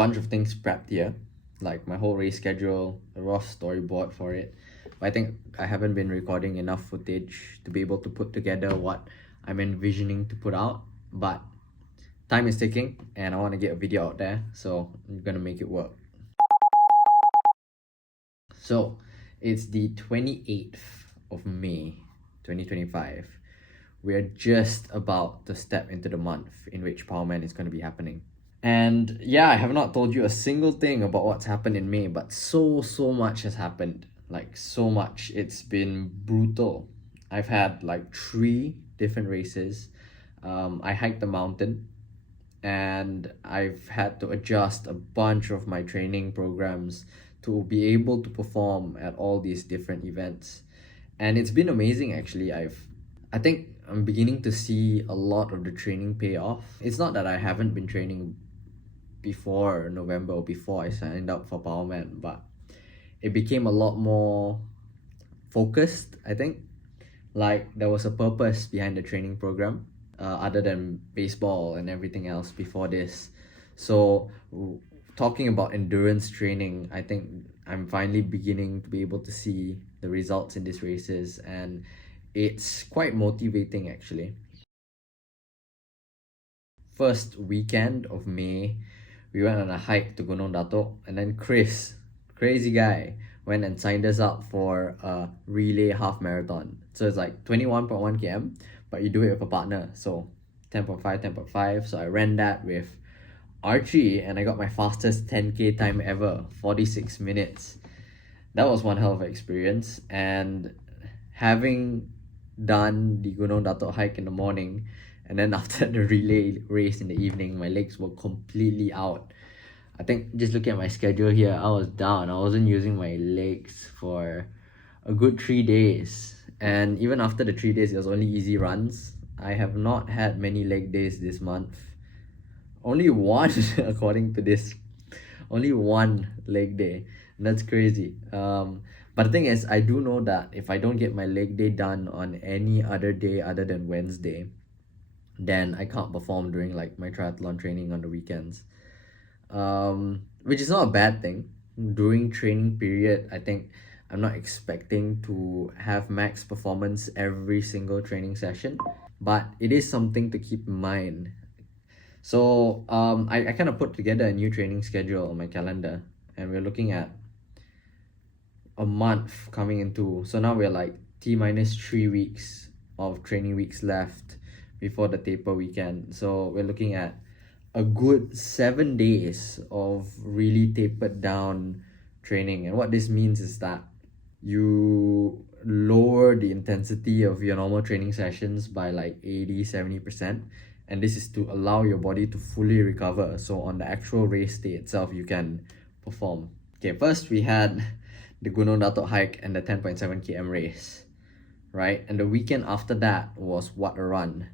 bunch of things prepped here, like my whole race schedule, a rough storyboard for it. But I think I haven't been recording enough footage to be able to put together what I'm envisioning to put out. But time is ticking and I want to get a video out there, so I'm gonna make it work. So it's the 28th of May 2025. We're just about to step into the month in which Powerman is going to be happening. And yeah, I have not told you a single thing about what's happened in May, but so much has happened. Like, so much. It's been brutal. I've had like 3 different races. I hiked the mountain and I've had to adjust a bunch of my training programs to be able to perform at all these different events. And it's been amazing actually. I think I'm beginning to see a lot of the training pay off. It's not that I haven't been training before November or before I signed up for Powerman, but it became a lot more focused, I think. Like, there was a purpose behind the training program, other than baseball and everything else before this. So talking about endurance training, I think I'm finally beginning to be able to see the results in these races, and it's quite motivating actually. First weekend of May, we went on a hike to Gunung Datuk, and then Chris, crazy guy, went and signed us up for a relay half marathon. So it's like 21.1 km, but you do it with a partner. So 10.5, 10.5. So I ran that with Archie, and I got my fastest 10k time ever, 46 minutes. That was one hell of an experience. And having done the Gunung Datuk hike in the morning, and then after the relay race in the evening, my legs were completely out. I think just looking at my schedule here, I was down. I wasn't using my legs for a good 3 days. And even after the 3 days, it was only easy runs. I have not had many leg days this month. Only one, according to this. Only one leg day. And that's crazy. But the thing is, I do know that if I don't get my leg day done on any other day other than Wednesday, then I can't perform during like my triathlon training on the weekends. Which is not a bad thing. During training period, I think I'm not expecting to have max performance every single training session, but it is something to keep in mind. So I kind of put together a new training schedule on my calendar, and we're looking at a month coming into. So now we're like T minus 3 weeks of training weeks left before the taper weekend. So we're looking at a good 7 days of really tapered down training. And what this means is that you lower the intensity of your normal training sessions by like 80-70%, and this is to allow your body to fully recover, so on the actual race day itself you can perform. Okay, first we had the Gunung Datuk hike and the 10.7 km race, right? And the weekend after that was What a Run.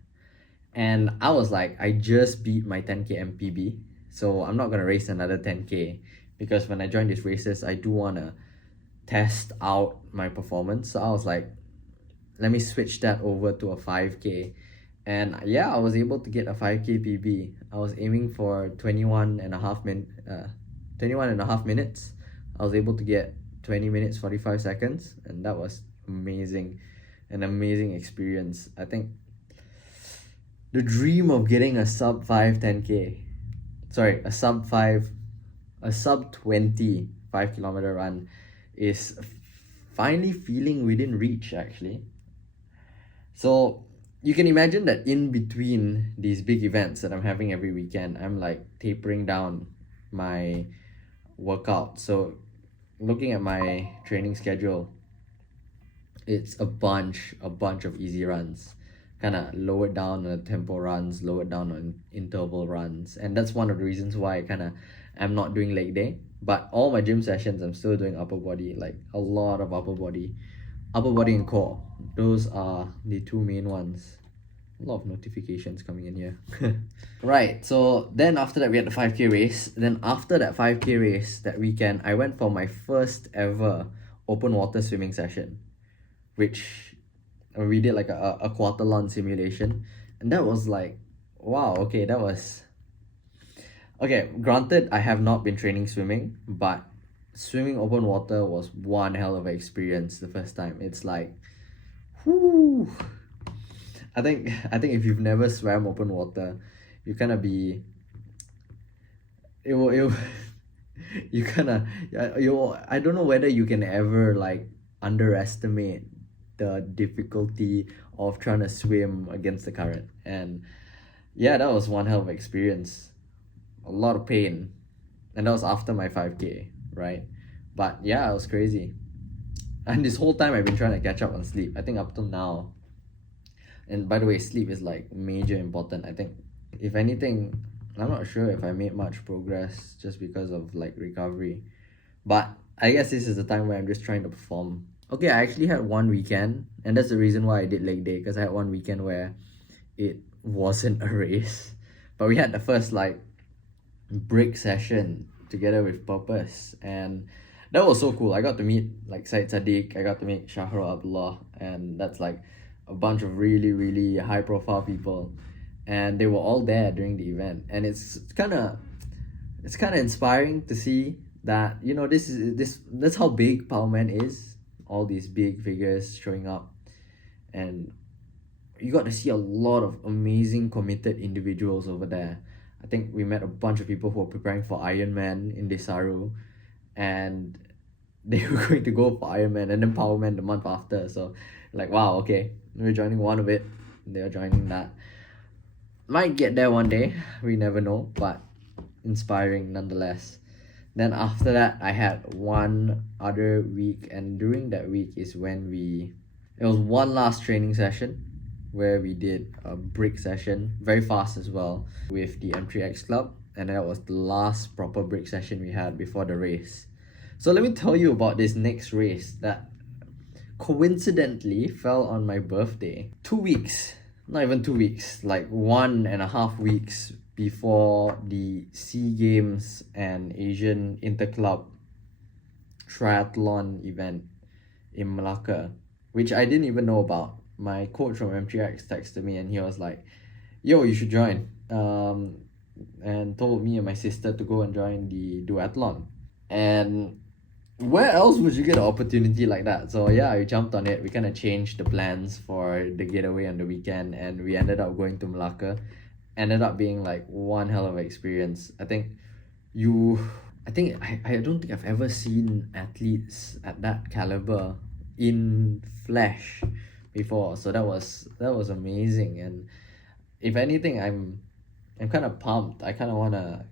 And I was like, I just beat my 10k MPB, so I'm not gonna race another 10k, because when I join these races, I do wanna test out my performance. So I was like, let me switch that over to a 5k. And yeah, I was able to get a 5k PB. I was aiming for 21 and a half minutes. I was able to get 20 minutes 45 seconds, and that was amazing. An amazing experience. I think the dream of getting a sub 5 10k, sorry, a sub 20 5-kilometer run is finally feeling within reach actually. So you can imagine that in between these big events that I'm having every weekend, I'm like tapering down my workout. So looking at my training schedule, it's a bunch of easy runs, kind of lowered down on tempo runs, lowered down on interval runs. And that's one of the reasons why I kind of am not doing leg day. But all my gym sessions, I'm still doing upper body, like a lot of upper body and core. Those are the 2 main ones. A lot of notifications coming in here. Right, so then after that we had the 5k race. Then after that 5k race that weekend, I went for my first ever open water swimming session, which we did like a aquathlon simulation. And that was like, wow, okay, that was Okay, granted, I have not been training swimming, but swimming open water was one hell of an experience the first time. It's like, whoo. I think if you've never swam open water, you kind of be it will you kind of you I don't know whether you can ever like underestimate the difficulty of trying to swim against the current. And yeah, that was one hell of an experience. A lot of pain, and that was after my 5K, right? But yeah, it was crazy. And this whole time I've been trying to catch up on sleep, I think up till now. And by the way, sleep is like major important. I think if anything, I'm not sure if I made much progress just because of like recovery. But I guess this is the time where I'm just trying to perform. Okay, I actually had one weekend, and that's the reason why I did leg day, because I had one weekend where it wasn't a race. But we had the first like break session together with purpose, and that was so cool. I got to meet like Said Sadiq, I got to meet Shahrul Abdullah, and that's like a bunch of really really high profile people, and they were all there during the event. And it's kind of inspiring to see that, you know, that's how big Powerman is. All these big figures showing up, and you got to see a lot of amazing committed individuals over there. I think we met a bunch of people who were preparing for Ironman in Desaru, and they were going to go for Ironman and then Powerman the month after. So, like, wow, okay, we're joining one of it. They're joining that. Might get there one day. We never know, but inspiring nonetheless. Then after that, I had one other week, and during that week is when it was one last training session where we did a brick session, very fast as well, with the M3X Club, and that was the last proper brick session we had before the race. So let me tell you about this next race that coincidentally fell on my birthday. 2 weeks, not even 2 weeks, like 1.5 weeks before the SEA Games and Asian Interclub triathlon event in Malacca, which I didn't even know about. My coach from M3X texted me and he was like, yo, you should join. And told me and my sister to go and join the duathlon. And where else would you get an opportunity like that? So yeah, we jumped on it. We kind of changed the plans for the getaway on the weekend, and we ended up going to Malacca. Ended up being like one hell of an experience. I don't think I've ever seen athletes at that caliber in flesh before. So that was amazing. And if anything, I'm kind of pumped. I kind of want to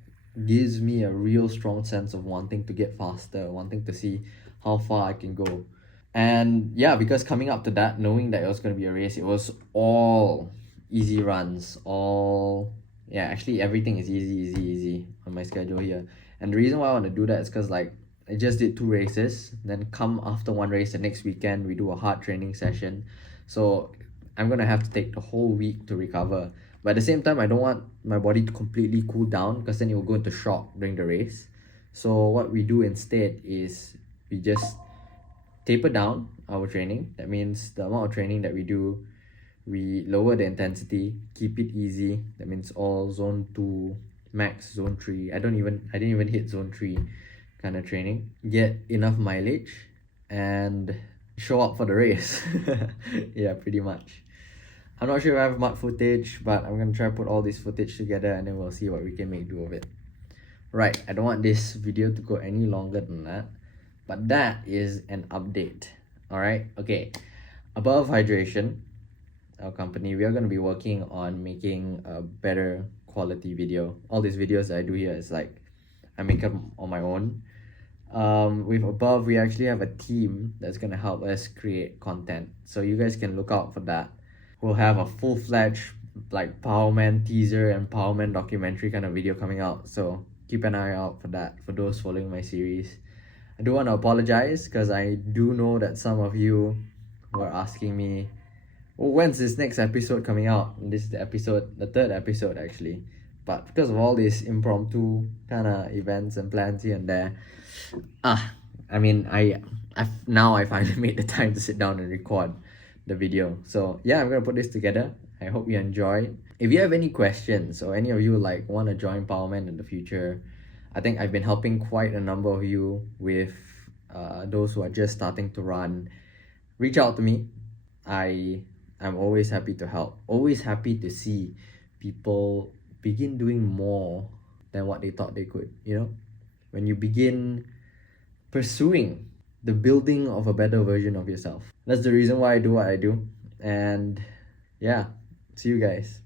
gives me a real strong sense of wanting to get faster, wanting to see how far I can go. And yeah, because coming up to that, knowing that it was going to be a race, it was all easy runs, all yeah, actually everything is easy on my schedule here. And the reason why I want to do that is because like I just did 2 races, then come after one race the next weekend we do a hard training session. So I'm gonna have to take the whole week to recover. But at the same time, I don't want my body to completely cool down, because then it will go into shock during the race. So what we do instead is we just taper down our training. That means the amount of training that we do, we lower the intensity, keep it easy. That means all zone 2, max zone 3. I didn't even hit zone 3 kind of training. Get enough mileage and show up for the race. Yeah, pretty much. I'm not sure if I have much footage, but I'm gonna try to put all this footage together and then we'll see what we can make do of it. Right, I don't want this video to go any longer than that, but that is an update. Alright, okay. Above Hydration, our company, we are going to be working on making a better quality video. All these videos that I do here is like I make them on my own. With Above, we actually have a team that's going to help us create content, so you guys can look out for that. We'll have a full-fledged like Powerman teaser and Powerman documentary kind of video coming out, so keep an eye out for that for those following my series. I do want to apologize because I do know that some of you were asking me, well, when's this next episode coming out? And this is the third episode actually. But because of all these impromptu kind of events and plans here and there, I finally made the time to sit down and record the video. So yeah, I'm gonna put this together. I hope you enjoy. If you have any questions or any of you like want to join Powerman in the future, I think I've been helping quite a number of you with those who are just starting to run. Reach out to me. I'm always happy to help. Always happy to see people begin doing more than what they thought they could. You know, when you begin pursuing the building of a better version of yourself. That's the reason why I do what I do. And yeah, see you guys.